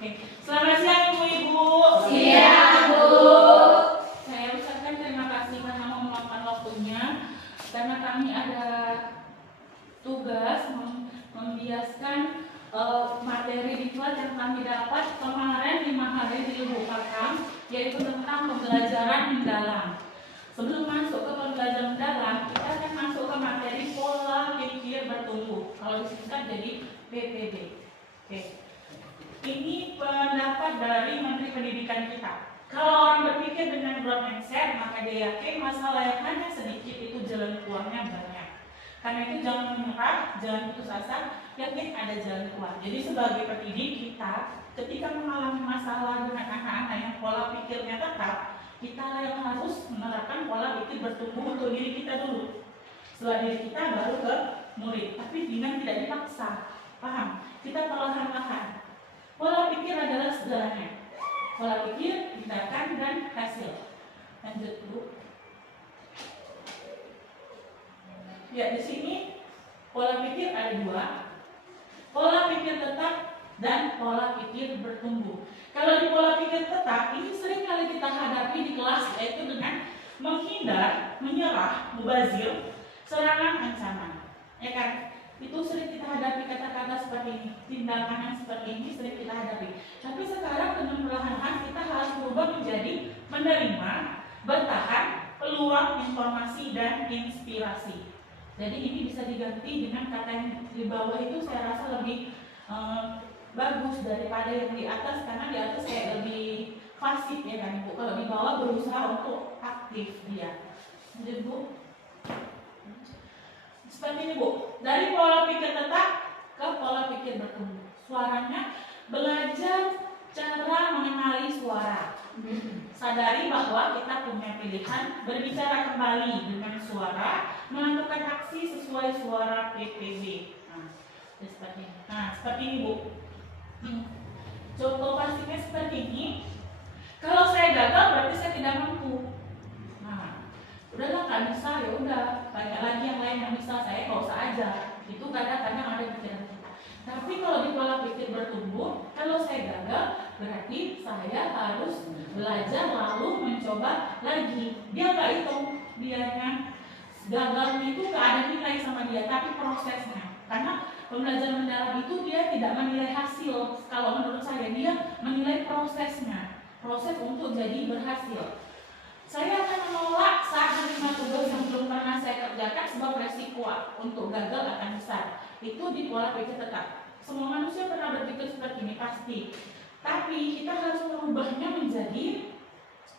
Oke. Selamat siang Ibu-Ibu. Siang, Bu. Saya ucapkan terima kasih karena mau meluangkan waktunya, karena kami ada tugas membiaskan materi diklat yang kami dapat kemarin 5 hari di Ibu Pakam, yaitu tentang pembelajaran mendalam. Sebelum masuk ke pembelajaran mendalam, kita akan masuk ke materi pola pikir bertumbuh. Kalau disingkat jadi PPB. Oke. Ini pendapat dari Menteri Pendidikan kita. Kalau orang berpikir dengan growth mindset, maka dia yakin masalah yang hanya sedikit itu jalan keluarnya banyak. Karena itu jangan menyerah, jangan putus asa, yakin ada jalan keluar. Jadi sebagai pendidik kita, ketika mengalami masalah dengan anak-anak yang pola pikirnya tetap, kita yang harus menerapkan pola pikir bertumbuh untuk diri kita dulu. Setelah diri kita baru ke murid, tapi dengan tidak dipaksa. Paham? Kita perlahan-lahan. Pola pikir adalah segalanya. Pola pikir, tindakan, dan hasil. Lanjut Bu. Ya, di sini pola pikir ada 2. Pola pikir tetap dan pola pikir bertumbuh. Kalau di pola pikir tetap, ini sering kali kita hadapi di kelas, yaitu dengan menghindar, menyerah, mubazir, serangan, ancaman. Ya kan? Itu sering kita hadapi kata-kata seperti ini, tindakan yang seperti ini sering kita hadapi. Tapi sekarang dengan perlahan-lahan kita harus berubah menjadi menerima, bertahan, peluang, informasi, dan inspirasi. Jadi ini bisa diganti dengan kata yang di bawah itu saya rasa lebih bagus daripada yang di atas, karena di atas kayak lebih pasif ya kan Bu. Kalau di bawah berusaha untuk aktif dia. Jadi Bu, seperti ini Bu, dari pola pikir tetap ke pola pikir bertumbuh. Suaranya, belajar cara mengenali suara. Sadari bahwa kita punya pilihan berbicara kembali dengan suara, melakukan aksi sesuai suara PPB. Seperti ini Bu. Contoh pastinya seperti ini. Kalau saya gagal berarti saya tidak mampu. Udahlah nggak bisa, ya udah banyak lagi yang lain yang bisa, saya nggak usah aja. Itu kadang-kadang ada di pikiran kita. Tapi kalau di pola pikir bertumbuh, kalau saya gagal berarti saya harus belajar lalu mencoba lagi. Dia nggak hitung dianya gagalnya itu nggak ada nilai sama dia, tapi prosesnya. Karena pembelajaran mendalam itu dia tidak menilai hasil. Kalau menurut saya dia menilai prosesnya, proses untuk jadi berhasil. Saya akan menolak saat menerima tugas yang belum pernah saya kerjakan sebab resiko untuk gagal akan besar. Itu di pola pikir tetap. Semua manusia pernah berpikir seperti ini pasti. Tapi kita harus merubahnya menjadi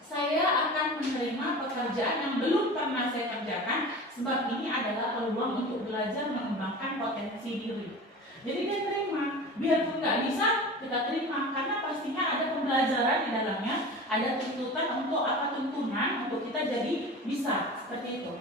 saya akan menerima pekerjaan yang belum pernah saya kerjakan sebab ini adalah peluang untuk belajar mengembangkan potensi diri. Jadi dia terima, biarpun nggak bisa kita terima karena pastinya ada pembelajaran di dalamnya, ada tuntutan untuk apa, tuntunan untuk kita jadi bisa seperti itu.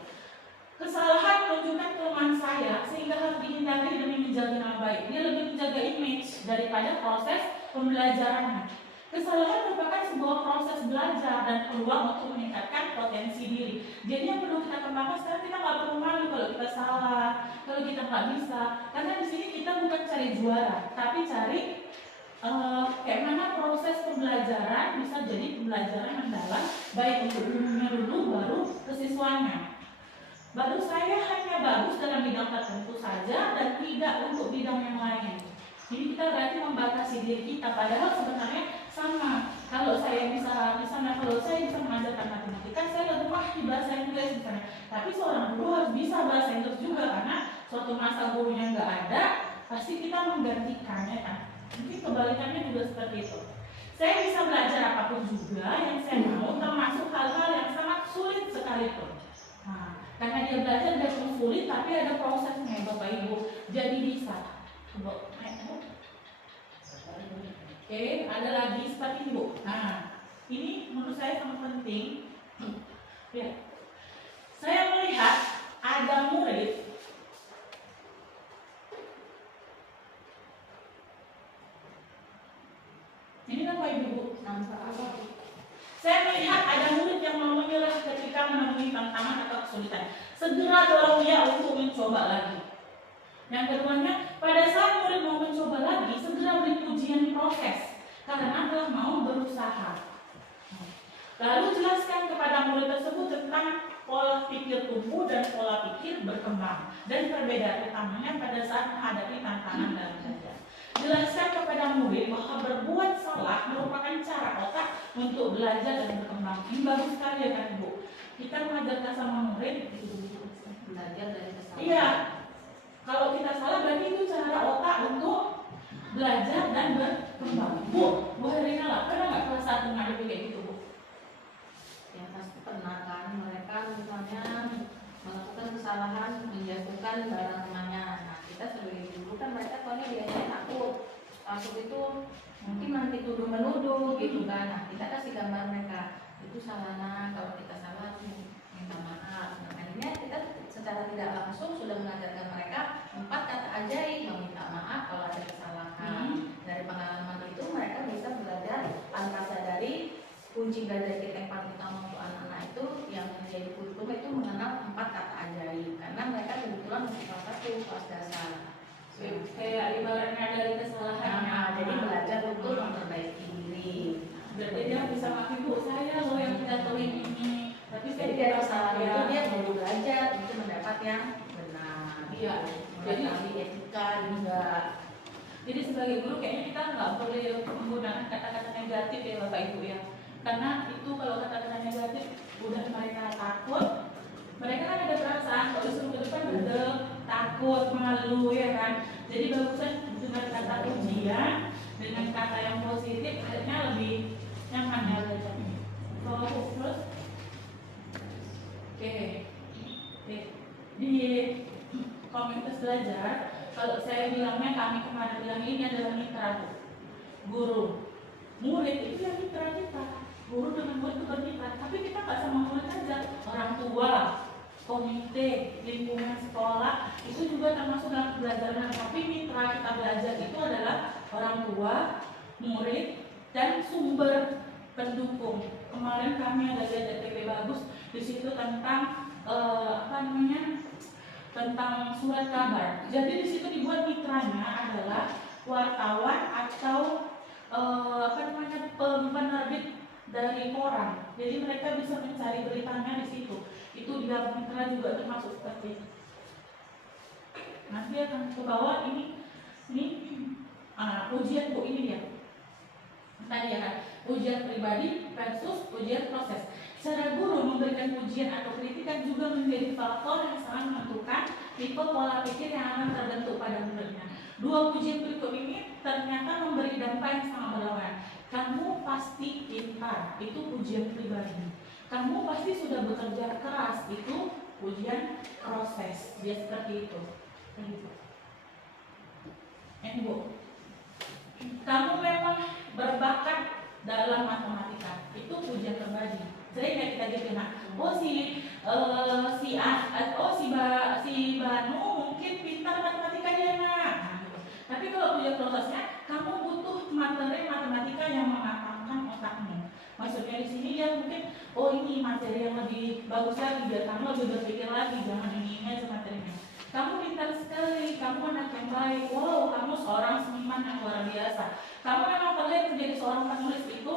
Kesalahan menunjukkan kelemahan saya sehingga harus dihindari demi menjaga nama baik. Dia lebih menjaga image daripada proses pembelajarannya. Kesalahan merupakan sebuah proses belajar dan peluang untuk meningkatkan potensi diri. Jadi yang perlu kita kembangkan sekarang, kita nggak perlu malu kalau kita salah, kalau kita nggak bisa. Karena di sini kita bukan cari juara, tapi cari kayak mana proses pembelajaran bisa jadi pembelajaran mendalam, baik untuk gurunya dulu, baru ke siswanya. Baru saya hanya bagus dalam bidang tertentu saja dan tidak untuk bidang yang lain. Jadi kita berarti membatasi diri kita, padahal sebenarnya sama. Kalau saya bisa, misalnya kalau saya bisa mengajarkan matematika, saya lebih paham bahasa Inggris misalnya. Tapi seorang guru harus bisa bahasa Inggris juga, karena suatu masa gurunya nggak ada, pasti kita menggantikannya kan. Mungkin kebalikannya juga seperti itu. Saya bisa belajar apapun juga yang saya mau, termasuk hal-hal yang sangat sulit sekalipun. Karena dia belajar dia pun sulit, tapi ada prosesnya Bapak Ibu, jadi bisa. Oke, ada lagi seperti ini Bu. Ini menurut saya sangat penting. Ya. Saya melihat ada murid ini kan Pak Ibu nampak apa? Saya melihat ada murid yang mau menyerah ketika menemui tantangan atau kesulitan. Segera dorong dia untuk mencoba lagi. Yang keduanya, pada saat murid mau mencoba lagi, segera beri pujian proses. Karena berusaha. Lalu jelaskan kepada murid tersebut tentang pola pikir tumbuh dan pola pikir berkembang dan perbedaan utamanya pada saat menghadapi tantangan dalam belajar. Jelaskan kepada murid bahwa berbuat salah merupakan cara otak untuk belajar dan berkembang. Ini bagus sekali ya kan Ibu. Kita mengajarkan sama murid belajar dari kesalahan. Iya. Kalau kita salah berarti itu cara otak untuk belajar dan berkembang. Bu Herina lah, pernah nggak kelas 1 menghadapi kayak gitu Bu? Ya pasti pernah kan, mereka misalnya melakukan kesalahan menjatuhkan barang temannya. Nah kita sebagai guru kan mereka soalnya biasanya takut itu mungkin nanti tuduh menuduh gitu kan. Nah kita kasih gambar mereka itu salah, nah kalau kita salah minta maaf. Nah akhirnya kita secara tidak langsung sudah mengajarkan mereka 4 kata ajaib meminta maaf kalau ada kesalahan. Dari pengalaman itu mereka bisa belajar tanpa sadari. Kunci belajar kita yang paling utama untuk anak-anak itu yang menjadi kurikulum itu mengenal 4 kata ajaib karena mereka kebetulan masih kelas 1 kelas dasar. Kayak ibaratnya dari kesalahannya. Jadi belajar untuk memperbaiki diri. Berarti dia bisa maki Bu, saya loh yang jatuhin ini. Tapi saya Jadi dari kesalahan itu dia baru belajar untuk mendapat yang benar. Iya. Jadi etika juga. Jadi sebagai guru kayaknya kita nggak boleh menggunakan kata-kata negatif ya Bapak Ibu ya. Karena itu kalau kata-kata negatif udah mereka takut, mereka kan ada perasaan kalau disuruh ke depan udah takut, malu ya kan. Jadi bagusan dengan kata ujian, dengan kata yang positif akhirnya lebih nyaman ya belajarnya. Kalau terus, oke, di komunitas belajar, kalau saya bilangnya kami kemarin bilang ini adalah mitra guru, murid itu yang mitra kita. Guru dengan murid itu bermitra, tapi kita nggak sama murid saja, orang tua, komite, lingkungan sekolah itu juga termasuk dalam pembelajaran. Tapi mitra kita belajar itu adalah orang tua, murid, dan sumber pendukung. Kemarin kami ada lihat DTP bagus di situ tentang tentang surat kabar. Jadi di situ dibuat mitranya adalah wartawan atau penerbit dari koran. Jadi mereka bisa mencari beritanya di situ. Itu dia mitra juga termasuk seperti itu. Nanti akan ke bawah ini ujian Bu, ini dia. Tadi ya kan, ujian pribadi versus ujian proses. Cara guru memberikan ujian atau kritikan juga menjadi faktor yang sangat menentukan tipe pola pikir yang akan terbentuk pada muridnya. 2 ujian berikut ini ternyata memberi dampak yang sangat berlawanan. Kamu pasti pintar, itu ujian pribadi. Kamu pasti sudah bekerja keras, itu ujian proses. Dia seperti itu. Bu, kamu memang berbakat dalam matematika, itu ujian pribadi. Sering ya kita gitu, nah, si Banu mungkin pintar matematikanya nak. Tapi kalau ujian prosesnya, kamu butuh materi matematika yang mematangkan otakmu. Maksudnya di sini dia mungkin, ini materi yang lebih bagus lagi, biar kamu lebih berpikir lagi, jangan ini aja materinya. Kamu pintar sekali, kamu anak yang baik, wow, kamu seorang seniman yang luar biasa. Kamu memang terlihat menjadi seorang penulis, itu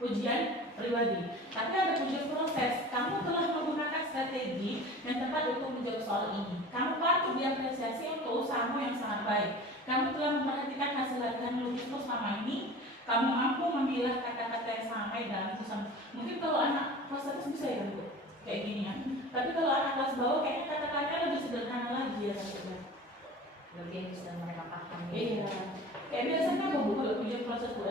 ujian pribadi. Tapi ada ujian proses, kamu telah menggunakan strategi yang tepat untuk menjawab soal ini. Kamu patut diapresiasi untuk usahamu yang sangat baik. Kamu telah memperhatikan hasil latihan lukismu selama ini. Kamu mampu memilah kata-kata yang sangat baik dalam tulisan. Mungkin kalau anak kelas atas bisa ya Bu, kayak gini ya. Tapi kalau anak kelas bawah kayaknya kata-katanya lebih sederhana lagi ya teman-teman. Lebih bisa mereka paham. Iya. Kayak biasanya apa Bu kalau ujian proses Bu?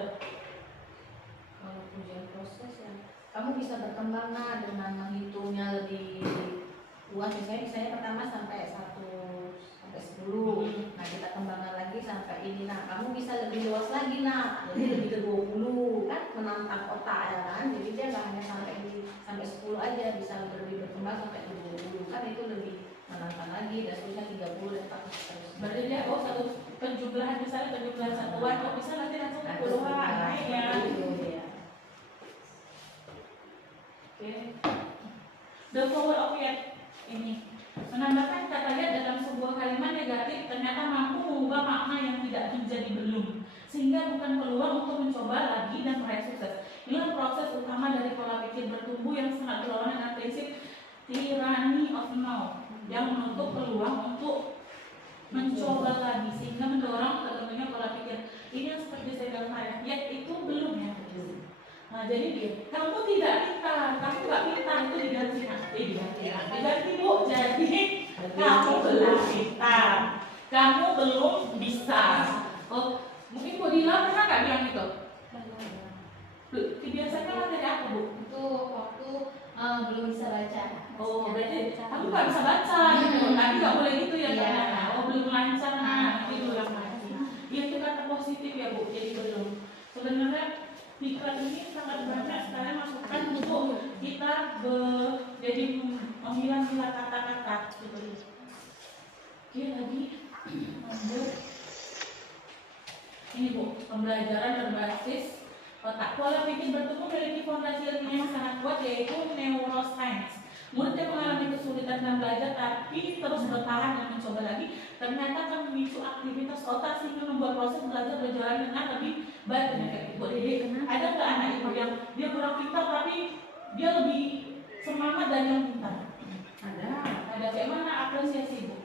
Kalau ujian proses ya, kamu bisa berkembang dengan menghitungnya lebih luas. Misalnya pertama sampai 1 sampai 10. Nah kita kembangkan lagi sampai ini. Nah kamu bisa lebih luas lagi jadi lebih ke 20 kan, menantang otak ya kan. Jadi dia nggak hanya sampai 10 aja, bisa lebih berkembang sampai ke 20 kan, itu lebih menantang lagi. Dan seterusnya 30 dan 40. Berarti dia satu penjumlahan, misalnya penjumlahan satuan, bisa nanti langsung ke puluhan naik ya. Oke. The power of yet ini menambahkan kata lihat dalam sebuah kalimat negatif ternyata mampu mengubah makna yang tidak menjadi belum, sehingga bukan peluang untuk mencoba lagi dan meraih sukses. bertumbuh yang sangat berlawanan dengan prinsip tyranny of now yang menutup peluang untuk mencoba lagi, sehingga mendorong terbentuknya pola pikir ini yang seperti saya bilang kemarin, ya itu belum ya. Nah jadi dia, kamu tidak pintar, kamu nggak pintar, itu diganti diganti bu, jadi kamu belum pintar, kamu belum bisa. Oh mungkin Bu Dila pernah nggak bilang gitu? Biasanya materi apa bu? Itu waktu belum bisa baca. Oh berarti kamu nggak bisa baca gitu, tadi nggak boleh gitu ya ternyata. Oh belum lancar, nah itu ulang lagi. Iya itu kata positif ya bu, jadi belum. Sebenarnya pikiran ini sangat banyak sekali masukan untuk kita jadi memilah-milah kata-kata gitu. Oke lagi lanjut. Ini bu, pembelajaran berbasis otak. Pola pikir bertumbuh memiliki fondasi ilmiah yang sangat kuat, yaitu neuroscience. Murid yang mengalami kesulitan dalam belajar tapi terus bertahan dan mencoba lagi, ternyata akan memicu aktivitas otak sehingga membuat proses belajar berjalan dengan lebih baik dan efektif. Bu Dede, ada nggak anak ibu yang dia kurang pintar tapi dia lebih semangat dan yang pintar? Ada. Ada, kayak mana apresiasi bu?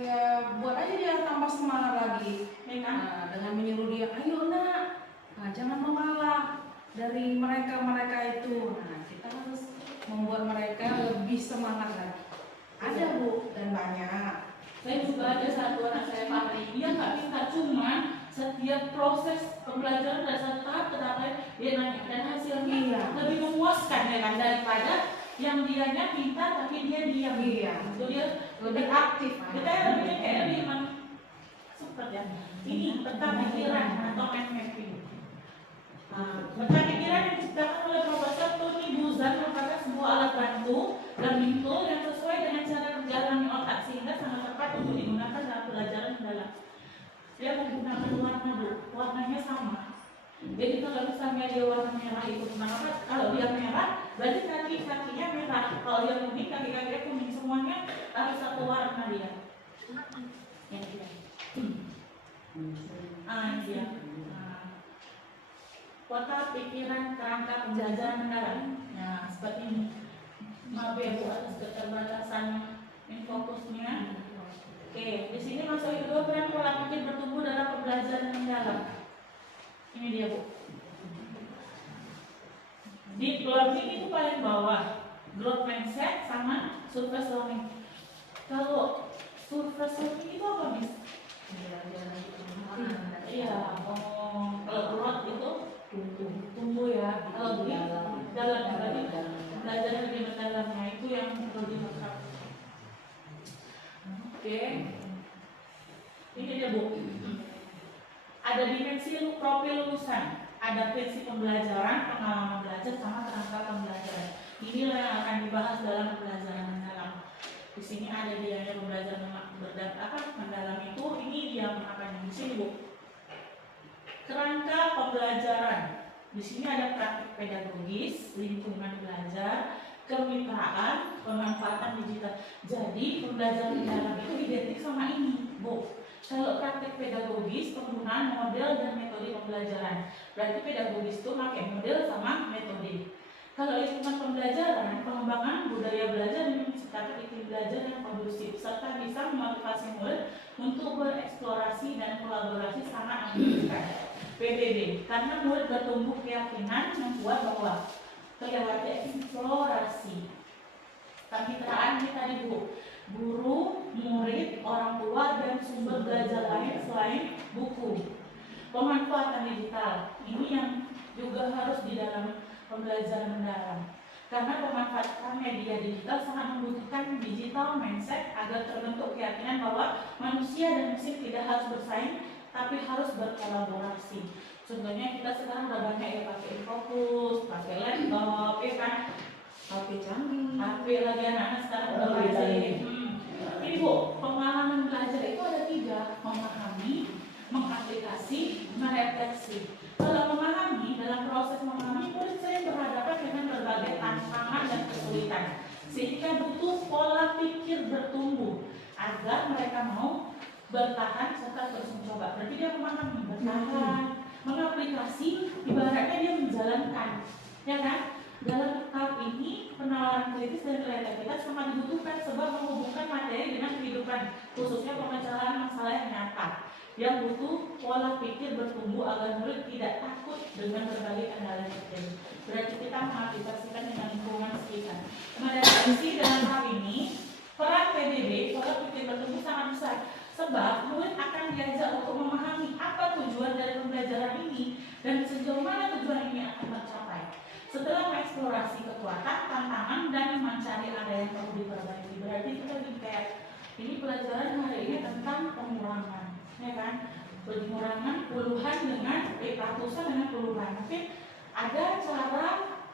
Ya buat aja dia tambah semangat lagi, Ya kan? dengan menyuruh dia, ayo nak, jangan mengalah dari mereka itu. Nah kita harus membuat mereka lebih semangat lagi. Ada bu, dan banyak. Saya juga ada satu anak saya Fahri, dia nggak pintar, cuman setiap proses pembelajaran dari satu tahap ke tahap lain dia nanya, dan hasilnya lebih memuaskan ya kan, daripada yang dianya pintar tapi dia diam. Iya. Itu dia Lebih aktif. kita lebih kayak lebih super ya. Ini peta pikiran atau mind mapping. Peta pikiran yang diciptakan oleh Profesor Tony Buzan merupakan sebuah alat bantu learning tool yang sesuai dengan cara kerja learning otak sehingga sangat tepat untuk digunakan dalam pelajaran mendalam. Dia menggunakan warna bu, warnanya sama. Jadi kalau misalnya dia warna merah itu kenapa? Kalau dia merah, berarti kaki-kakinya merah. Kalau dia kuning, kaki-kakinya kuning. Semuanya harus satu warna dia. Yang dia. Dia. Kota pikiran kerangka pembelajaran mendalam. Nah, seperti ini. Maaf ya bu atas keterbatasan fokusnya. Oke, di sini masuk yang kedua, peran pola pikir bertumbuh dalam pembelajaran mendalam. Ini dia bu. Deep learning itu paling bawah, growth mindset sama surface learning. Kalau surface learning itu apa bis? Iya, kalau growth itu tumbuh ya. Kalau di dalam berarti belajar lebih mendalamnya itu yang perlu dimakan. Oke, ini dia bu. Ada dimensi profil lulusan, ada prinsip pembelajaran, pengalaman belajar, sama kerangka pembelajaran. Inilah yang akan dibahas dalam pembelajaran mendalam. Di sini ada dia pembelajaran mendalam itu, ini dia akan di sini bu. Kerangka pembelajaran. Di sini ada praktik pedagogis, lingkungan belajar, kemitraan, pemanfaatan digital. Jadi pembelajaran mendalam itu identik sama ini, bu. Kalau praktik pedagogis, penggunaan model dan metode pembelajaran. Berarti pedagogis itu pakai model sama metode. Kalau lingkungan pembelajaran, pengembangan budaya belajar dan menciptakan iklim belajar yang kondusif, serta bisa memotivasi murid untuk bereksplorasi dan kolaborasi sangat menentukan. PBB, karena murid bertumbuh keyakinan yang kuat bahwa melewati eksplorasi. Kemitraan ini tadi bu, guru, murid, orang tua, dan sumber belajar lain selain buku. Pemanfaatan digital, ini yang juga harus di dalam pembelajaran mendalam. Karena pemanfaatan media digital sangat membutuhkan digital mindset agar terbentuk keyakinan bahwa manusia dan mesin tidak harus bersaing, tapi harus berkolaborasi. Contohnya kita sekarang udah banyak ya pakai fokus, pakai laptop, ya kan? HP canggih. HP lagi anak-anak sekarang udah belajar. Ini bu, pengalaman belajar itu ada 3: memahami, mengaplikasi, merefleksi. Kalau memahami, dalam proses memahami, murid saya berhadapan dengan berbagai tantangan dan kesulitan, sehingga butuh pola pikir bertumbuh agar mereka mau bertahan serta terus mencoba. Berarti dia memahami, bertahan, mengaplikasi, ibaratnya dia menjalankan, ya kan? Dalam pengenalan kritis dan kreativitas sangat dibutuhkan sebab menghubungkan materi dengan kehidupan, khususnya pemecahan masalah yang nyata yang butuh pola pikir bertumbuh agar murid tidak takut dengan berbagai kendala yang terjadi. Berarti kita mengaplikasikan dengan lingkungan sekitar. Meredaksi dalam hal ini, peran PBB, pola pikir bertumbuh sangat besar. Sebab murid akan diajak untuk memahami apa tujuan dari pembelajaran ini dan sejauh mana tujuan ini akan tercapai. Setelah mengeksplorasi kekuatan, tantangan, dan mencari area yang perlu diperbaiki. Berarti kita lebih kayak ini pelajaran hari ini tentang pengurangan, ya kan? Pengurangan puluhan dengan ratusan dengan puluhan. Mungkin ada cara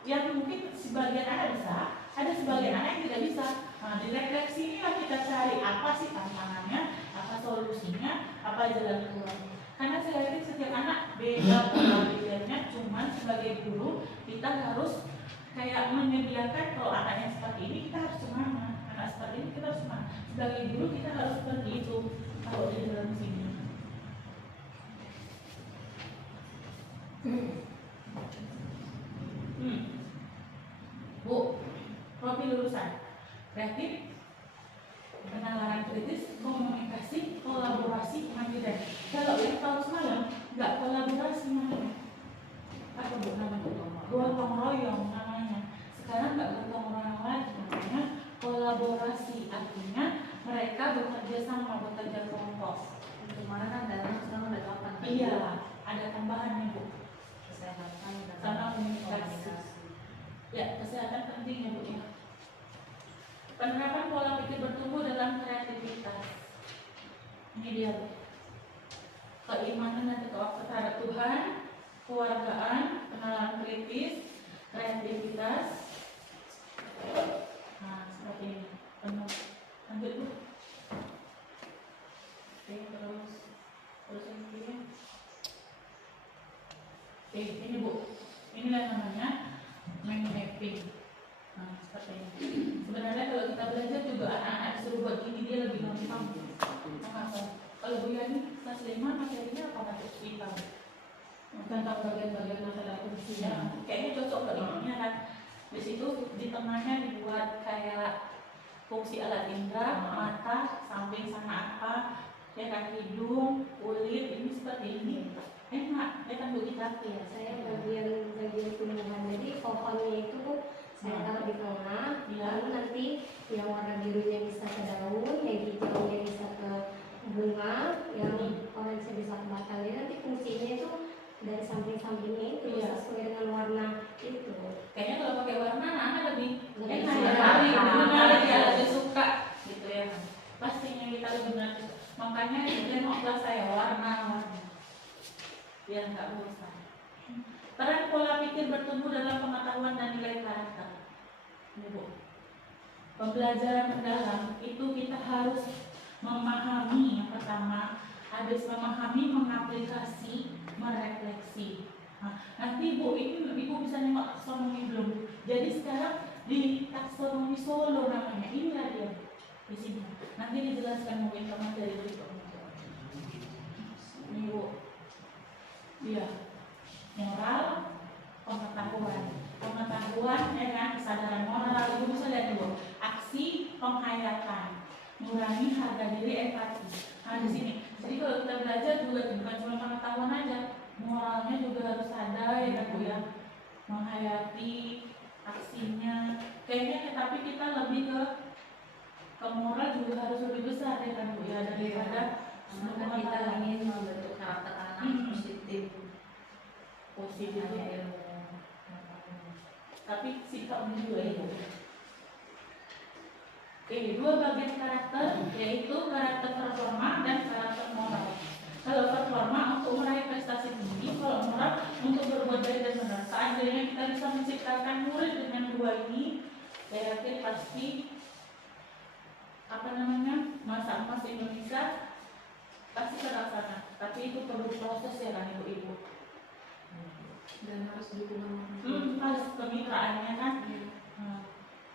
yang mungkin sebagian anak bisa, ada sebagian anak yang tidak bisa. Nah, di refleksi inilah kita cari apa sih tantangannya, apa solusinya, apa jalan keluarnya. Karena saya yakin setiap anak beda pola pikirnya, cuman sebagai guru kita harus kayak menyediakan kalau anak yang seperti ini kita harus kemana, anak seperti ini kita harus kemana. Sebagai guru kita harus seperti itu kalau di dalam sini. Bu, profil lulusan kreatif, penalaran kritis, komunikasi, kolaborasi, mandiri. Kalau yang tahun semalam nggak kolaborasi namanya, apa bu namanya? Gotong royong namanya. Sekarang nggak gotong royong lagi namanya kolaborasi. Artinya mereka bekerja sama, bekerja kelompok. Kemarin kan dalam sekarang ada 8. Iya, ada tambahannya bu. Kesehatan Sama komunikasi. Ya, kesehatan penting ya bu ya. Penerapan pola pikir bertumbuh dalam kreativitas. Ini dia bu. Keimanan dan ketakwaan terhadap Tuhan, kewargaan, pengenalan kritis, kreativitas. Nah, seperti ini. Penuh. Lanjut bu. Oke, terus yang kiri. Oke, ini bu. Inilah namanya mind mapping. Nah, seperti ini. Sebenarnya kalau kita belajar juga anak-anak disuruh buat ini dia lebih gampang. Kenapa? Kalau Bu Yani kelas 5 materinya apa nanti kita? Tentang bagian-bagian masalah fungsi ya. Kayaknya cocok ke ini kan. Di situ di tengahnya dibuat kayak fungsi alat indera, mata, samping sana apa, ya kan hidung, kulit ini seperti ini. Enak, ya kan Bu kita. Ya, saya bagian tumbuhan. Jadi pohonnya itu saya taruh di tengah, lalu nanti yang warna birunya bisa ke daun, yang hijaunya bisa ke bunga, yang orange bisa ke batangnya. Nanti fungsinya itu dari samping-sampingnya itu sesuai dengan warna itu. Kayaknya kalau pakai warna anak lebih Lebih enak suka. menarik ya, lebih suka gitu ya kan. Pastinya kita lebih menarik. Makanya tengok kelas saya warna biar nggak bosan. Peran pola pikir bertumbuh dalam pengetahuan dan nilai karakter. Ini bu, pembelajaran mendalam itu kita harus memahami yang pertama, habis memahami, mengaplikasi, merefleksi. Nah, nanti bu, ini ibu bisa nengok taksonomi belum? Jadi sekarang di taksonomi Solo namanya, inilah dia di sini. Nanti dijelaskan mungkin ke materi berikutnya. Ini bu, iya, moral, pengetahuan, ya kan, kesadaran moral. Ibu bisa lihat dulu, aksi, penghayatan, mengurangi harga diri, empati. Nah di sini. Jadi kalau kita belajar juga bukan cuma pengetahuan aja, moralnya juga harus ada ya kan bu ya, menghayati aksinya. Kayaknya tapi kita lebih ke moral juga harus lebih besar ya kan bu ya daripada karena kita ingin membentuk karakter anak positif ilmu. Tapi sikapnya juga itu. Oke, dua bagian karakter yaitu karakter performa dan karakter moral. Kalau performa untuk meraih prestasi tinggi, kalau moral untuk berbuat baik dan benar. Seandainya kita bisa menciptakan murid dengan dua ini, saya yakin pasti masa emas Indonesia pasti terlaksana. Tapi itu perlu proses ya kan ibu-ibu. Dan harus dukungan Harus kemitraannya kan.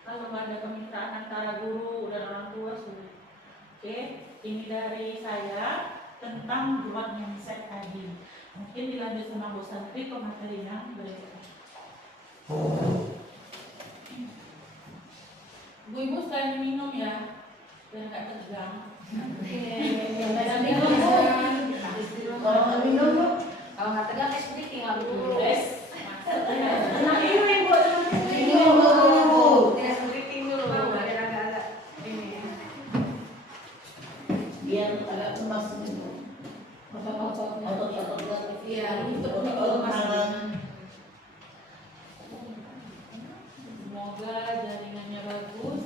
Kalau nggak ada kemitraan antara guru dan orang tua sulit. Oke, ini dari saya tentang growth mindset tadi. Mungkin dilanjut sama Bu Santri pematerinya berikutnya. sekalian minum ya, biar nggak tegang. Kalau minum bu, kalau nggak tegang es breaking nggak dulu. Es. Nah ini bu, minum dulu. Es breaking dulu. Biar agak-agak ini. Biar agak kemas gitu. Otot-otot. Iya, untuk Semoga jaringannya bagus.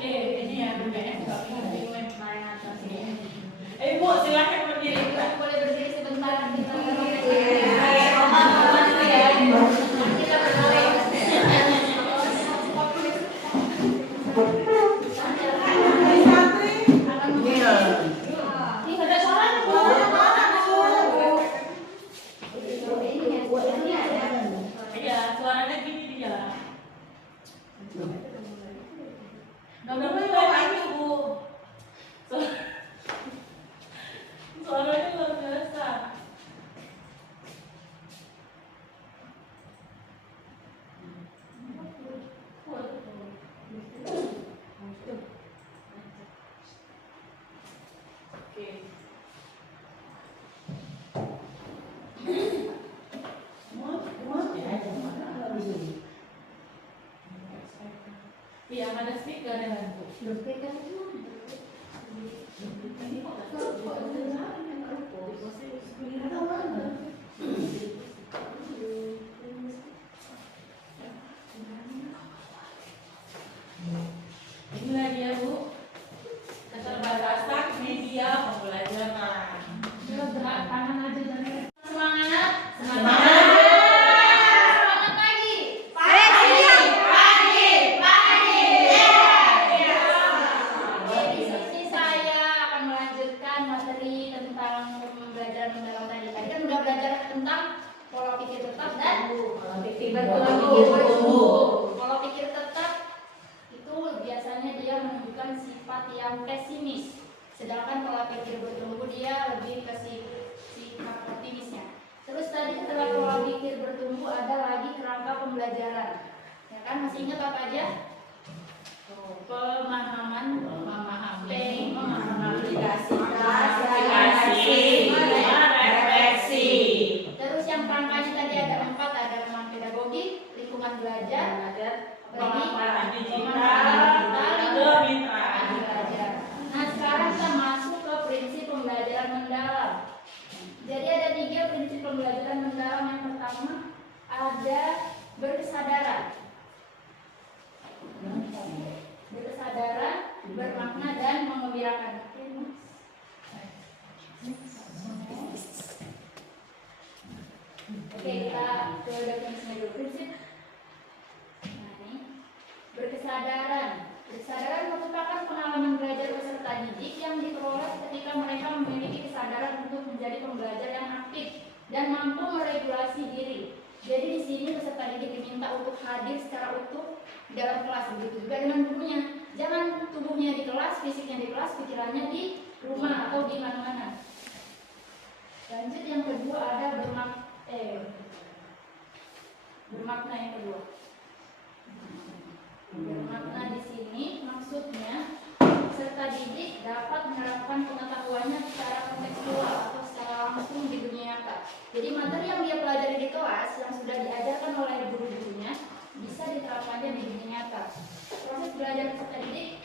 Oke, ini ya, Bu, silakan berdiri. boleh berdiri sebentar kita Iya, suaranya gini dia. Nomor berapa itu, Bu? Suaranya luar biasa. Oke. Iya, ada speaker ya, Bu. Inilah dia, Bu, keterbatasan media pembelajaran. tangan aja jangan semangat Di sini saya akan melanjutkan materi tentang pembelajaran mendalam tadi. Tadi kan udah belajar tentang pola pikir tetap dan pola pikir bertumbuh. Pola pikir tetap itu biasanya dia menunjukkan sifat yang pesimis, sedangkan pola pikir bertumbuh dia lebih ke sikap optimisnya. Terus tadi setelah pola pikir bertumbuh ada lagi kerangka pembelajaran, ya kan? Masih ingat apa aja? Pemahaman, Refleksi. Terus yang kerangkanya tadi ada 4, ada pemahaman pedagogik, lingkungan belajar, Pemaparan digital, kemitraan belajar. Nah sekarang kita masuk ke prinsip pembelajaran mendalam. Jadi ada 3 prinsip pembelajaran mendalam. Yang pertama ada berkesadaran, bermakna dan mengembirakan. Oke, kita ke definisinya dulu. Prinsip berkesadaran merupakan pengalaman belajar peserta didik yang diperoleh ketika mereka memiliki kesadaran untuk menjadi pembelajar yang aktif dan mampu meregulasi diri. Jadi di sini peserta didik diminta untuk hadir secara utuh dalam kelas, begitu juga dengan gurunya. Jangan tubuhnya di kelas, fisiknya di kelas, pikirannya di rumah atau di mana-mana. Lanjut yang kedua ada bermakna yang kedua. Bermakna di sini maksudnya peserta didik dapat menerapkan pengetahuannya secara kontekstual atau secara langsung di dunia nyata. Jadi materi yang dia pelajari di kelas yang sudah diajarkan oleh guru-gurunya bisa diterapkannya di dunia nyata. Proses belajar peserta didik.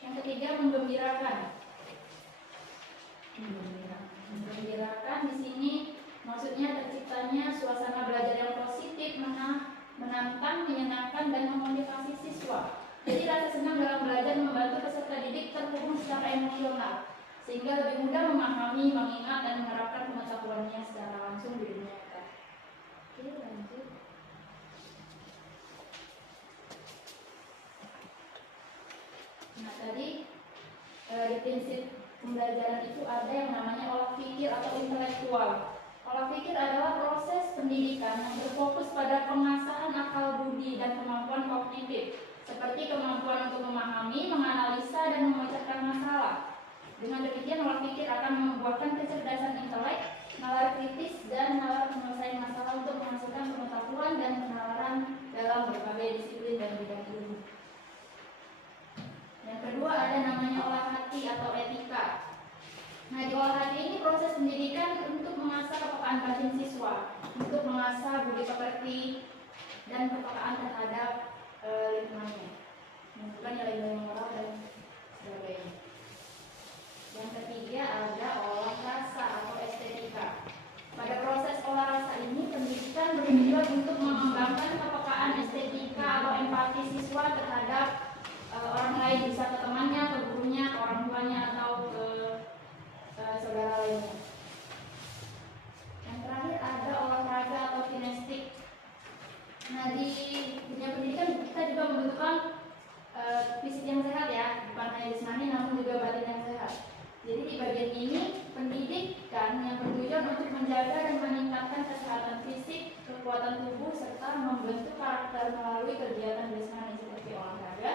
Yang ketiga menggembirakan. Menggembirakan di sini maksudnya terciptanya suasana belajar yang positif, menantang, menyenangkan, dan memotivasi siswa. Jadi rasa senang dalam belajar membantu peserta didik terhubung secara emosional, sehingga lebih mudah memahami, mengingat, dan menerapkan pengetahuannya secara langsung di dunia nyata. Oke, lanjut. Nah tadi di prinsip pembelajaran itu ada yang namanya olah pikir atau intelektual. Olah pikir adalah proses pendidikan yang berfokus pada pengasah akal budi dan kemampuan kognitif, seperti kemampuan untuk memahami, menganalisa, dan memecahkan masalah. Dengan demikian, olah pikir akan membuahkan kecerdasan intelek, nalar kritis, dan nalar penyelesaian masalah untuk menghasilkan pengetahuan dan penalaran dalam berbagai disiplin dan bidang ilmu. Yang kedua ada namanya olah hati atau etika. Nah, di olah hati ini proses pendidikan untuk mengasah kepekaan batin siswa, untuk mengasah budi pekerti dan kepekaan terhadap lingkungannya, menunjukkan nilai-nilai moral dan sebagainya. Yang ketiga ada olah rasa atau estetika. Pada proses olah rasa ini, pendidikan bertujuan untuk mengembangkan kepekaan estetika atau empati siswa terhadap orang lain, bisa ke temannya, ke gurunya, ke orang tuanya, atau ke saudara lainnya. Yang terakhir ada olahraga atau kinestik. Nah, di dunia pendidikan kita juga membutuhkan fisik yang sehat ya, bukan hanya jasmani namun juga batin yang sehat. Jadi di bagian ini pendidikan yang bertujuan untuk menjaga dan meningkatkan kesehatan fisik, kekuatan tubuh, serta membentuk karakter melalui kegiatan jasmani seperti olahraga.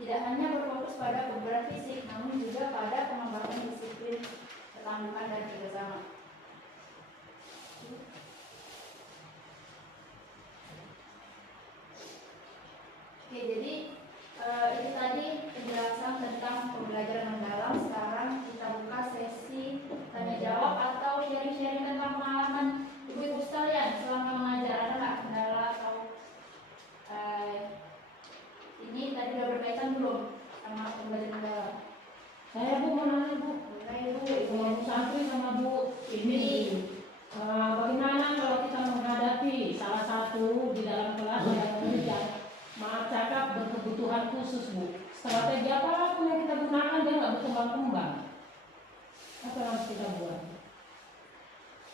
Tidak hanya berfokus pada kebugaran fisik, namun juga pada pengembangan disiplin, ketangguhan, dan kerjasama. Oke, jadi itu tadi penjelasan tentang pembelajaran mendalam. Sekarang kita buka sesi tanya jawab atau sharing-sharing tentang pengalaman ibu-ibu sekalian selama mengajar. Ada nggak kendala atau ini tadi udah berkaitan belum sama pembelajaran mendalam? Saya Bu mau nanya Bu, Saya ibu, mau santri sama Bu ini bagaimana kalau kita menghadapi salah satu di dalam kelas yang maaf cakap berkebutuhan khusus Bu. Strategi apapun yang kita gunakan dia nggak berkembang-kembang. Apa yang harus kita buat?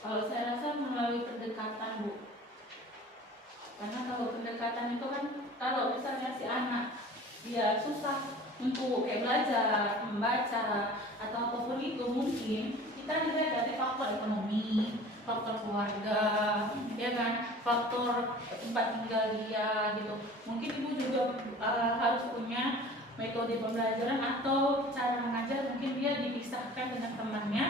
Kalau saya rasa melalui pendekatan Bu, karena kalau pendekatan itu kan kalau misalnya si anak dia susah untuk kayak belajar, membaca atau apapun itu, mungkin kita lihat dari faktor ekonomi, faktor keluarga, ya kan, faktor tempat tinggal dia gitu. Mungkin ibu juga harus punya metode pembelajaran atau cara mengajar, mungkin dia dipisahkan dengan temannya.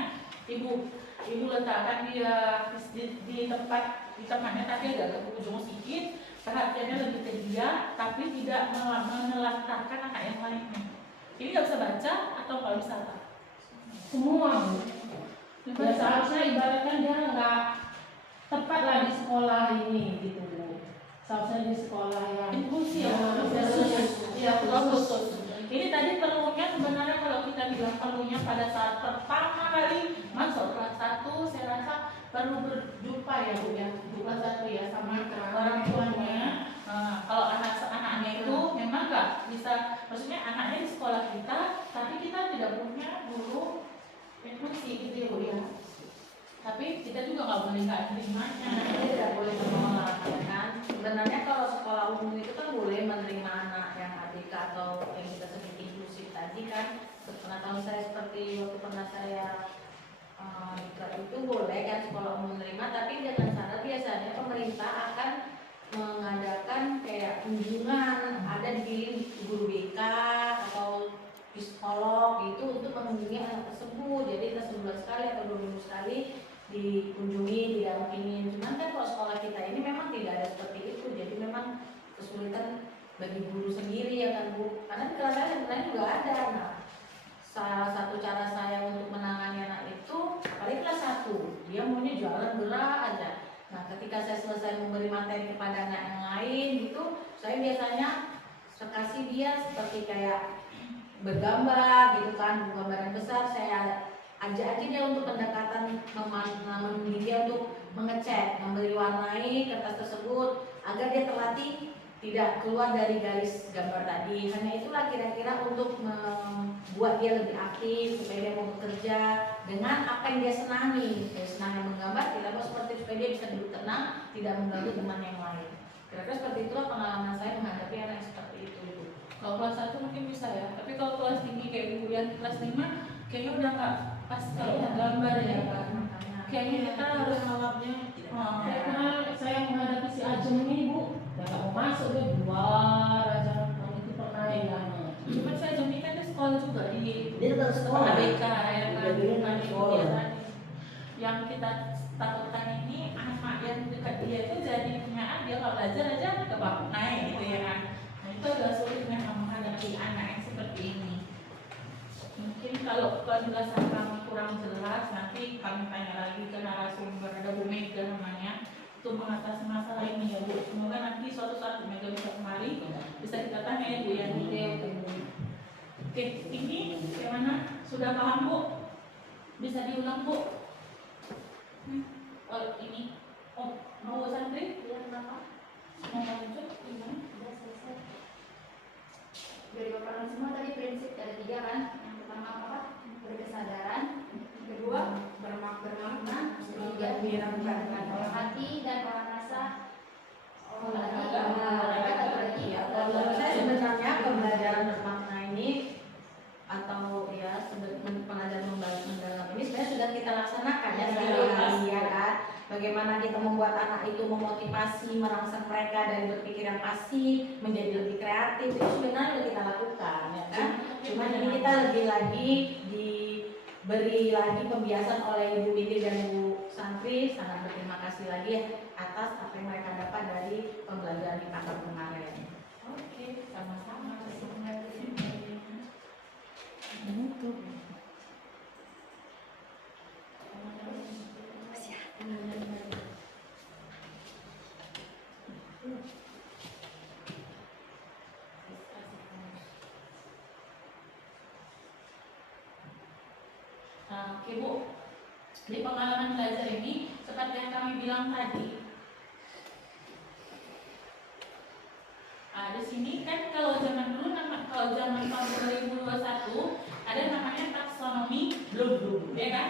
Ibu letakkan dia di tempatnya tapi agak ke ujung sedikit, perhatiannya lebih ke dia, tapi tidak menelantarkan anak yang lainnya. Ini nggak bisa baca atau nggak bisa apa? Semua Bu. Ya seharusnya ibaratkan dia nggak tepat lah di sekolah ini gitu Bu. Seharusnya di sekolah yang Inklusi ya, khusus. Ini tadi perlunya sebenarnya kalau kita bilang perlunya pada saat pertama kali masuk kelas 1, saya rasa perlu berjumpa ya Bu ya, kelas 1 ya sama orang tuanya. Kalau anak-anaknya itu memang nggak bisa, maksudnya anaknya di sekolah kita, tapi kita tidak punya guru inklusi gitu ya Bu ya. Tapi kita juga nggak boleh nggak terimanya. Kita tidak boleh menolak, ya kan? Sebenarnya kalau sekolah umum itu kan boleh menerima anak yang ABK atau yang kita sebut inklusif tadi kan. Pengetahuan saya seperti waktu pernah saya itu boleh kan sekolah umum menerima, tapi dengan syarat biasanya pemerintah akan mengadakan kayak kunjungan, ada di guru BK atau psikolog itu untuk mengunjungi anak tersebut. Jadi kita sebulan sekali atau 2 minggu sekali dikunjungi, didampingin. Cuman kan kalau sekolah kita ini memang tidak ada seperti itu, jadi memang kesulitan bagi guru sendiri ya kan Bu. Karena di kelas saya sebenarnya juga ada. Nah, salah satu cara saya untuk menangani anak itu, apalagi kelas 1, dia maunya jualan gerak aja. Nah, ketika saya selesai memberi materi kepada anak yang lain gitu, saya biasanya kasih dia seperti kayak bergambar gitu kan, gambaran besar. Saya ajak aja dia untuk pendekatan, memahami dia untuk mengecek, memberi warnai kertas tersebut agar dia terlatih tidak keluar dari garis gambar tadi. Hanya itulah kira-kira untuk membuat dia lebih aktif supaya dia mau bekerja dengan apa yang dia senangi. Dia senang menggambar, kita buat seperti supaya dia bisa duduk tenang, tidak mengganggu teman yang lain. Kira-kira seperti itulah pengalaman saya menghadapi anak yang seperti itu. Kalau kelas 1 mungkin bisa ya, tapi kalau kelas tinggi kayak Bu yang kelas 5 kayaknya udah nggak pas kalau gambar ya kan. Makanya kayaknya kita harus Karena saya menghadapi si Ajeng ini Bu, dia nggak mau masuk dia keluar aja. Kalau itu pernah ya. cuma saya Joni kan di sekolah juga di Dia tetap sekolah. ABK ya kan, Jadi bukan di sekolah. kuliah tadi. Yang kita takutkan ini anak yang dekat dia itu jadi punya dia kalau belajar aja ke bawah naik gitu ya kan. Nah itu agak sulit memang menghadapi anak yang seperti ini. Mungkin kalau penjelasan kami kurang jelas, nanti kami tanya lagi ke narasumber, ada Bu Mega namanya, untuk mengatasi masalah ini ya Bu. Semoga nanti suatu saat Bu Mega bisa kemari, bisa kita tanya ya Bu ya. Oke, ini bagaimana? Sudah paham Bu? Bisa diulang Bu? Oh ini, Bu Santri? Ya, kenapa? Mau lanjut? Gimana? Udah selesai. Dari paparan semua tadi prinsip ada 3 kan. Yang pertama apa? Berkesadaran. Yang kedua bermakna. Ketiga dengan olah hati dan olah rasa. Olah hati, berarti ya. Menurut saya sebenarnya pembelajaran bermakna ini atau ya pelajaran mendalam ini sebenarnya sudah kita laksanakan ya sehari-hari ya kan. Bagaimana kita membuat anak itu memotivasi, merangsang mereka dari berpikir yang pasif menjadi lebih kreatif, itu sebenarnya sudah kita lakukan ya kan. Cuma ini kita lebih lagi diberi lagi pembiasan oleh Ibu Bibi dan Bu Santri. Sangat berterima kasih lagi ya atas apa yang mereka dapat dari pembelajaran di kantor kemarin. Oke, sama-sama. Nah, oke Bu, di pengalaman belajar ini seperti yang kami bilang tadi, di sini kan kalau zaman dulu kalau zaman tahun 2021 ada namanya taksonomi Bloom, ya kan?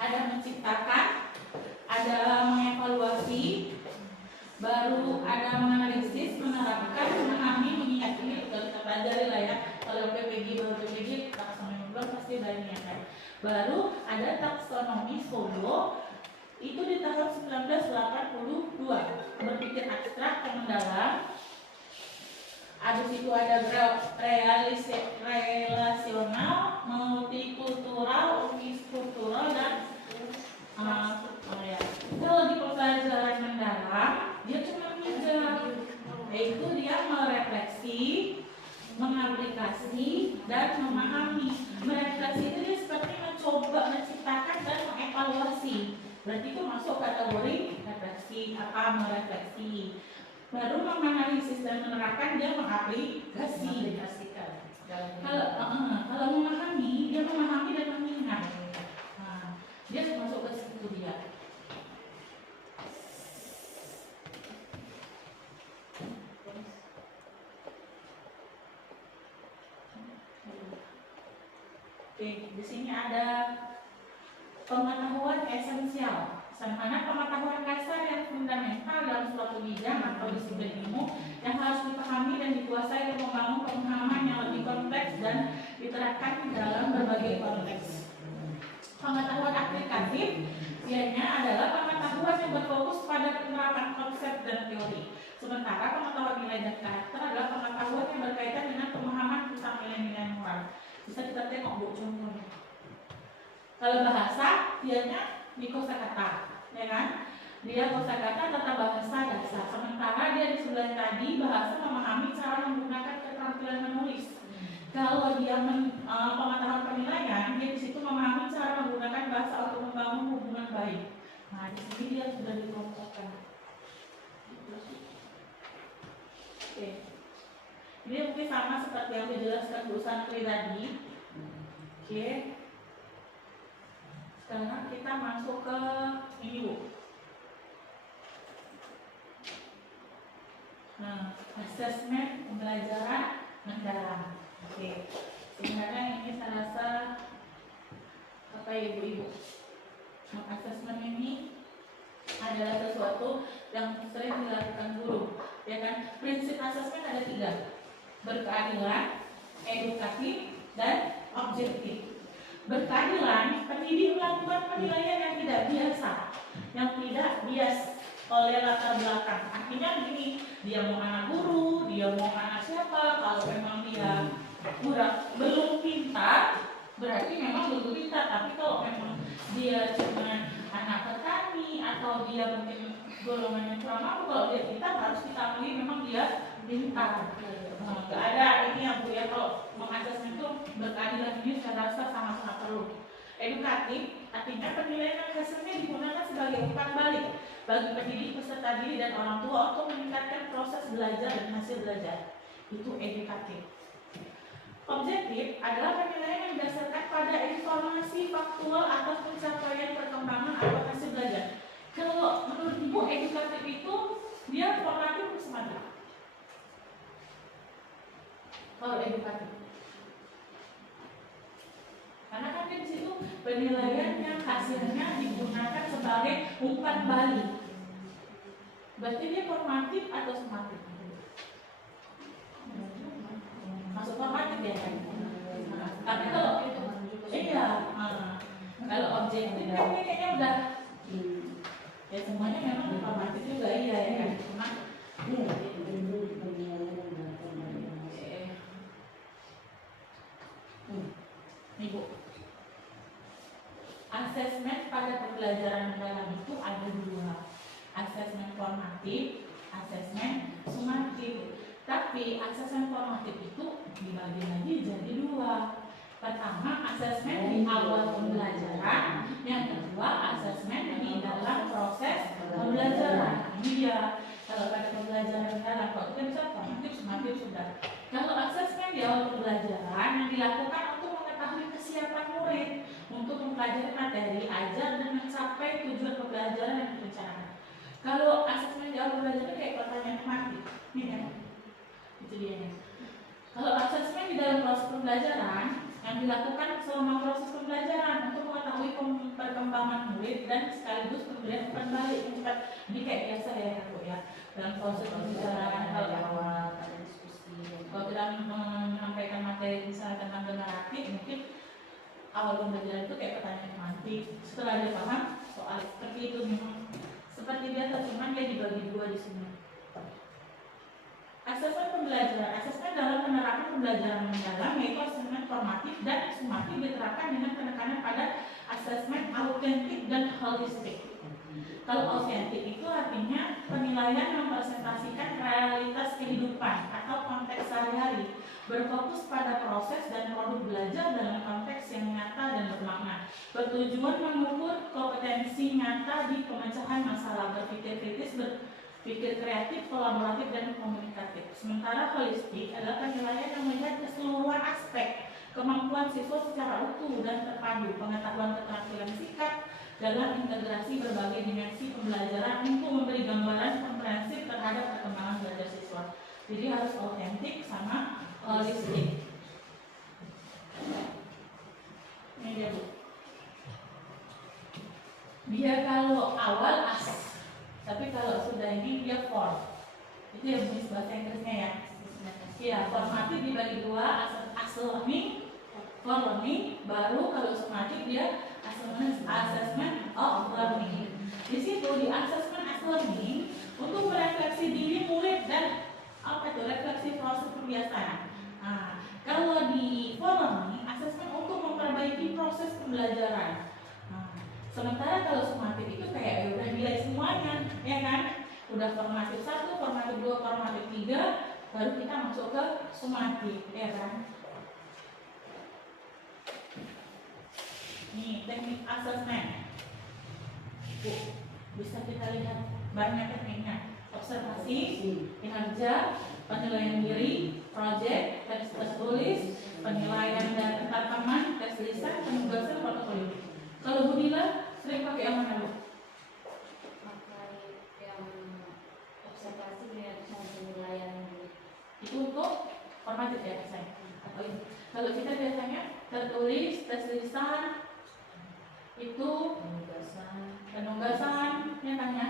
Ada menciptakan, ada mengevaluasi, baru ada menganalisis, menerapkan, memahami, meyakini, udah kita pelajari lah ya. Kalau baru PPG taksonomi Bloom pasti udah ini ya kan. Baru ada taksonomi Solo itu di tahun 1982, berpikir abstrak dan mendalam. Habis itu ada relasional, multikultural, unikultural dan kalau di pembelajaran mendalam dia cuma 3, yaitu dia merefleksi, mengaplikasi dan memahami. Merefleksi itu dia seperti mencoba menciptakan dan mengevaluasi. Berarti itu masuk kategori refleksi, merefleksi. Baru menganalisis dan menerapkan, dia mengaplikasi. Kalau memahami, dia memahami dan mengingat. Nah, dia masuk ke situ dia. Oke, di sini ada pengetahuan esensial. Mana pengetahuan dasar yang fundamental dalam suatu bidang atau disiplin ilmu yang harus dipahami dan dikuasai untuk membangun pemahaman yang lebih kompleks dan diterapkan dalam berbagai konteks. Pengetahuan aplikatif ianya adalah pengetahuan yang berfokus pada penerapan konsep dan teori. Sementara pengetahuan nilai dan karakter adalah pengetahuan yang berkaitan dengan pemahaman tentang nilai-nilai moral. Bisa kita tengok Bu contohnya. Kalau bahasa, dianya di kosakata, ya kan? Dia kosakata tata bahasa dasar. Sementara dia di sebelah tadi bahasa memahami cara menggunakan keterampilan menulis. Kalau dia pengetahuan penilaian, dia di situ memahami cara menggunakan bahasa untuk membangun hubungan baik. Nah, di sini dia sudah dikelompokkan. Oke. Ini mungkin sama seperti yang dijelaskan Bu Santri tadi. Oke. Sekarang kita masuk ke ini Bu. Nah, asesmen pembelajaran mendalam. Oke. Sebenarnya ini saya rasa apa ya Ibu-ibu? Asesmen ini adalah sesuatu yang sering dilakukan guru, ya kan? Prinsip asesmen ada 3, berkeadilan, edukatif, dan objektif. berkeadilan, pendidik melakukan penilaian yang tidak biasa, oleh latar belakang. Artinya begini, dia mau anak guru, dia mau anak siapa, kalau memang dia belum pintar, berarti memang belum pintar. Tapi kalau memang dia cuma anak petani atau dia mungkin golongan yang kurang mampu, kalau dia pintar harus kita akui memang dia pintar. Gak ada ini yang Bu ya, kalau mengasesmen itu berkeadilan ini saya rasa sangat-sangat perlu. Edukatif, artinya penilaian yang hasilnya digunakan sebagai umpan balik bagi pendidik, peserta didik, dan orang tua untuk meningkatkan proses belajar dan hasil belajar. Itu edukatif. Objektif adalah penilaian yang didasarkan pada informasi faktual atas pencapaian perkembangan atau hasil belajar. Kalau menurut Ibu, edukatif itu dia formatif atau sumatif? Kalau edukatif, karena kan di situ penilaian yang hasilnya digunakan sebagai umpan balik. Berarti dia formatif atau sumatif? Masuk formatif ya kan? Tapi kalau itu iya, kalau objektif kan ini kayaknya udah ya semuanya memang formatif juga iya ya kan? Cuma Ibu, asesmen pada pembelajaran mendalam itu ada dua, asesmen formatif, asesmen sumatif. Tapi asesmen formatif itu dibagi lagi jadi dua. Pertama, asesmen di awal pembelajaran, yang kedua asesmen di dalam proses pembelajaran. Ini dia. Kalau pada pembelajaran mendalam, kalau kita bisa formatif, sumatif sudah. Kalau asesmen di awal pembelajaran yang dilakukan untuk mengetahui kesiapan murid untuk mempelajari materi, ajar, dan mencapai tujuan pembelajaran yang direncanakan. Kalau asesmen di awal pembelajaran kayak pertanyaan tematik, ini ya, itu dia nih. Kalau asesmen di dalam proses pembelajaran yang dilakukan selama proses pembelajaran untuk mengetahui perkembangan murid dan sekaligus pemberian umpan balik yang cepat. Ini kayak biasa ya Bu ya, dalam proses pembelajaran kalau kita menyampaikan materi misalnya tentang generatif, mungkin awal pembelajaran itu kayak pertanyaan tematik. Setelah dia paham soal seperti itu memang seperti biasa, cuman dia dibagi dua di sini. Asesmen pembelajaran, asesmen dalam penerapan pembelajaran mendalam yaitu asesmen formatif dan sumatif diterapkan dengan penekanan pada asesmen autentik dan holistik. Kalau autentik itu artinya penilaian mempresentasikan realitas kehidupan atau konteks sehari-hari, berfokus pada proses dan produk belajar dalam konteks yang nyata dan bermakna, bertujuan mengukur kompetensi nyata di pemecahan masalah, berpikir kritis, berpikir kreatif, kolaboratif, dan komunikatif. Sementara holistik adalah penilaian yang melihat keseluruhan aspek kemampuan siswa secara utuh dan terpadu, pengetahuan keterampilan sikap dalam integrasi berbagai dimensi pembelajaran untuk memberi gambaran komprehensif terhadap perkembangan belajar siswa. Jadi harus autentik sama holistik. Ini dia Bu. Dia kalau awal as, tapi kalau sudah ini dia form. Itu yang jenis bahasa Inggrisnya ya. Iya, formatif dibagi dua, as learning, for learning, baru kalau sumatif dia assessment of learning. Di situ di assessment as learning untuk merefleksi diri murid dan refleksi proses pembiasaan. Nah, kalau di for learning assessment untuk memperbaiki proses pembelajaran. Nah, sementara kalau sumatif itu kayak udah nilai semuanya, ya kan? Udah formatif 1, formatif 2, formatif 3, baru kita masuk ke sumatif, ya kan? Nih, teknik asesmen. Bisa kita lihat banyak tekniknya. Observasi, kinerja, penilaian diri, project, tes tulis, penilaian dan teman, tes lisan, penugasan, portofolio. Kalau Bu Dila sering pakai yang mana Bu? Pakai yang observasi dan penilaian Itu untuk formatif ya saya. Atau ini. Kalau kita biasanya tertulis, tes lisan, itu penugasan ya kan ya.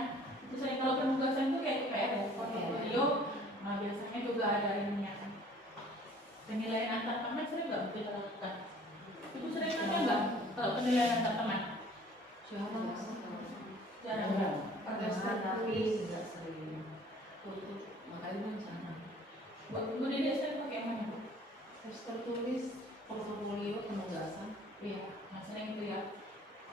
Misalnya kalau penugasan itu kayak PR, portofolio, nah biasanya juga ada ininya. Penilaian antar teman sering nggak kita lakukan? Ibu sering nanya nggak kalau penilaian antar teman? Jarang. Pada saat tapi tidak sering. Tutup makanya sana. Buat ibu di desa pakai mana? Tes tertulis portofolio penugasan. Iya, nah sering itu ya.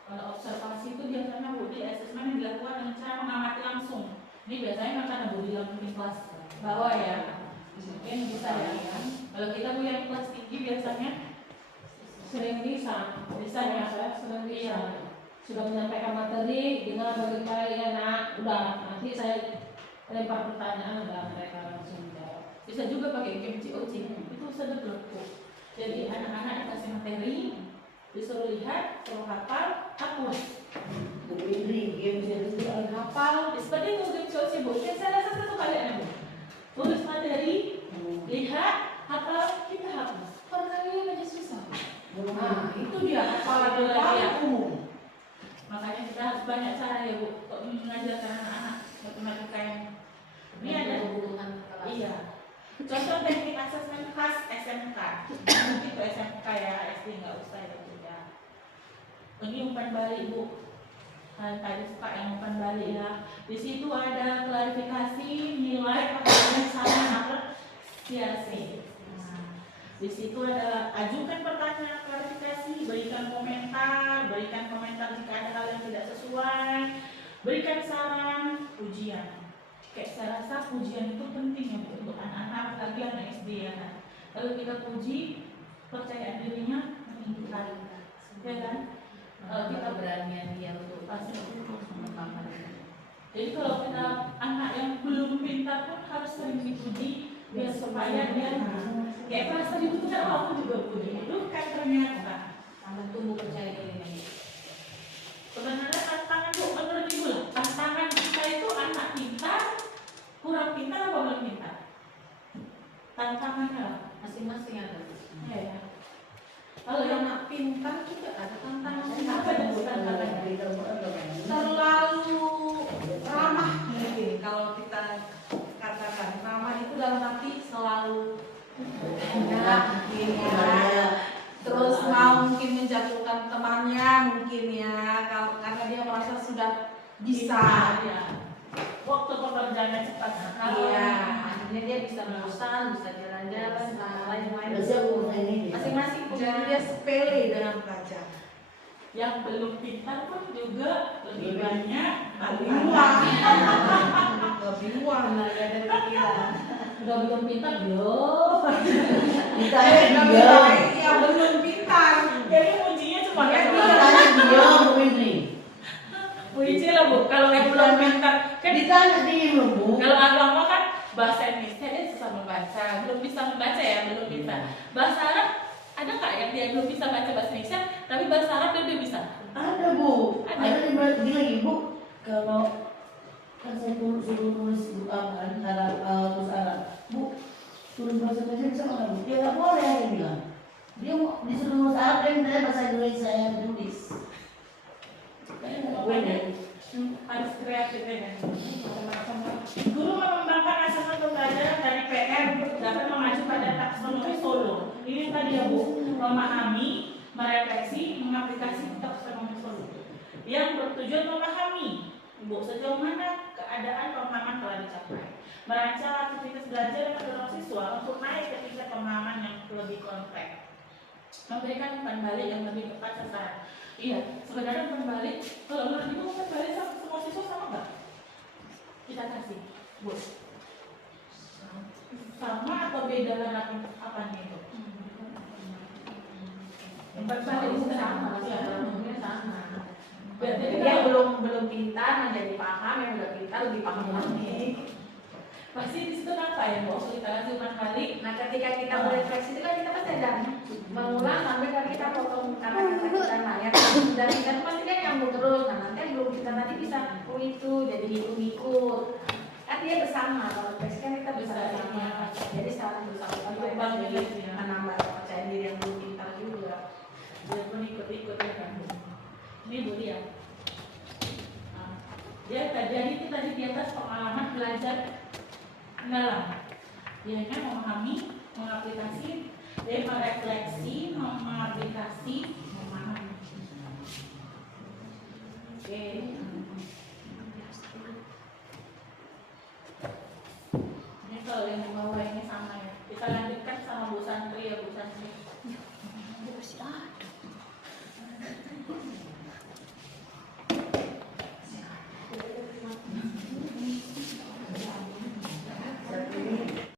Kalau observasi itu biasanya Bu di asesmen yang dilakukan dengan cara mengamati langsung. Ini biasanya makanya Bu di dalam kelas bawah ya. Mungkin bisa ya. Kalau kita Bu yang kelas tinggi biasanya Sering bisa ya, saya sering bisa. Iya. Sudah menyampaikan materi, gimana bagaimana ya nak, udah nanti saya lempar pertanyaan, udah mereka langsung jawab. bisa juga pakai game COC. Itu sedekah Bu. Jadi anak-anak dikasih materi, disuruh lihat, suruh hafal, hapus. Hafal, seperti itu game COC Bu. Saya rasa satu kali ada Bu. Tulis materi, lihat, hafal, kita hapus. Perkalian aja susah. Nah, itu dia Apalagi apalagi lagi ya. umum. Makanya kita harus banyak cara ya Bu untuk mengajarkan anak-anak matematika yang ini ada. kebutuhan kelas. Iya. Contoh teknik asesmen khas SMK. Mungkin itu SMK ya, SD nggak usah ya Bu ya. Ini umpan balik Bu. Tadi suka yang umpan balik ya. Di situ ada klarifikasi nilai pertanyaan salah apresiasi. Di situ ada ajukan pertanyaan klarifikasi, berikan komentar jika ada hal yang tidak sesuai, berikan saran, ujian. Kayak saya rasa pujian itu penting ya Bu, untuk anak-anak lagi anak SD ya kan. Kalau kita puji, percayaan dirinya meningkat, ya kan? Kalau kita keberanian dia untuk pasti mengembangkan. jadi kalau kita anak yang belum pintar pun harus sering dipuji biar supaya dia kayak merasa dibutuhkan. Oh, aku juga puji itu kan ternyata Tambah tumbuh percaya diri. sebenarnya tantangan Bu menurut Ibu lah, tantangan kita itu anak pintar kurang pintar apa belum pintar, tantangannya lah. Masing-masing ada. Ya. Kalau yang anak pintar juga ada tantangan. Apa yang Bu tantangannya? Terlalu ramah mungkin kalau kita katakan ramah itu dalam arti selalu mungkin ya. Terus mau mungkin menjatuhkan temannya mungkin ya karena dia merasa sudah bisa. Ya. Waktu pekerjaannya cepat sekali. Iya. Akhirnya dia bisa bosan, bisa jalan-jalan, lain-lain. Masing-masing punya dia sepele dalam belajar. Yang belum pintar pun juga lebih banyak Bingung. Bingung. Tenaga dan pikiran. Udah belum pintar belum. Iya belum pintar. jadi ujinya cuma Iya, kayak Bu Ici lah Bu, kalau yang belum pintar kan kalau agama kan bahasa Indonesia dia susah membaca, belum bisa membaca ya, belum bisa. Bahasa Arab ada nggak yang dia belum bisa baca bahasa Indonesia, tapi bahasa Arab dia bisa? Ada Bu, ada di lagi Bu. Kalau kan saya suruh nulis Arab, terus Arab, Bu, tulis bahasa Indonesia bisa nggak Bu? Ya nggak boleh dia bilang. Dia mau disuruh nulis Arab dan saya bahasa Indonesia yang tulis. Makanya harus kreatif ya. Guru mengembangkan asesmen pembelajaran dari PR dapat mengacu pada taksonomi Solo. Ini tadi ya Bu, memahami, merefleksi, mengaplikasi taksonomi Solo. Yang bertujuan memahami Bu sejauh mana keadaan pemahaman telah dicapai. Merancang aktivitas belajar yang mendorong siswa untuk naik ke tingkat pemahaman yang lebih kompleks. Memberikan umpan balik yang lebih tepat sasaran. Iya, sebenarnya umpan balik, kalau menurut Ibu umpan balik sama semua siswa sama nggak? Kita kasih, Bu. Sama atau beda apanya itu? Umpan balik itu sama, ya. Sama. Berarti Jadi yang belum pintar menjadi paham, yang udah pintar lebih paham lagi. pasti di situ apa ya Bu? Waktu kita kasih umpan balik. Nah, ketika kita berefleksi itu kan kita pasti ada mengulang sampai kan kita potong kata-kata kita. Nah, yang sudah kita pasti kan nyambung terus. Nah, nanti yang belum kita tadi bisa itu jadi ikut. Kan dia bersama. Kalau refleksi kan kita bersama. Jadi secara bersama kita jadi menambah kepercayaan diri yang belum pintar juga. Biarpun ikut-ikut ya kan. Ini Bu Lia. Dia jadi itu tadi di atas pengalaman belajar mendalam. Dia hanya memahami, mengaplikasi, Dia merefleksi, mengaplikasi, memahami. Oke. Ini kalau yang di bawah ini sama ya. Kita lanjutkan sama Bu Santri ya Bu Santri.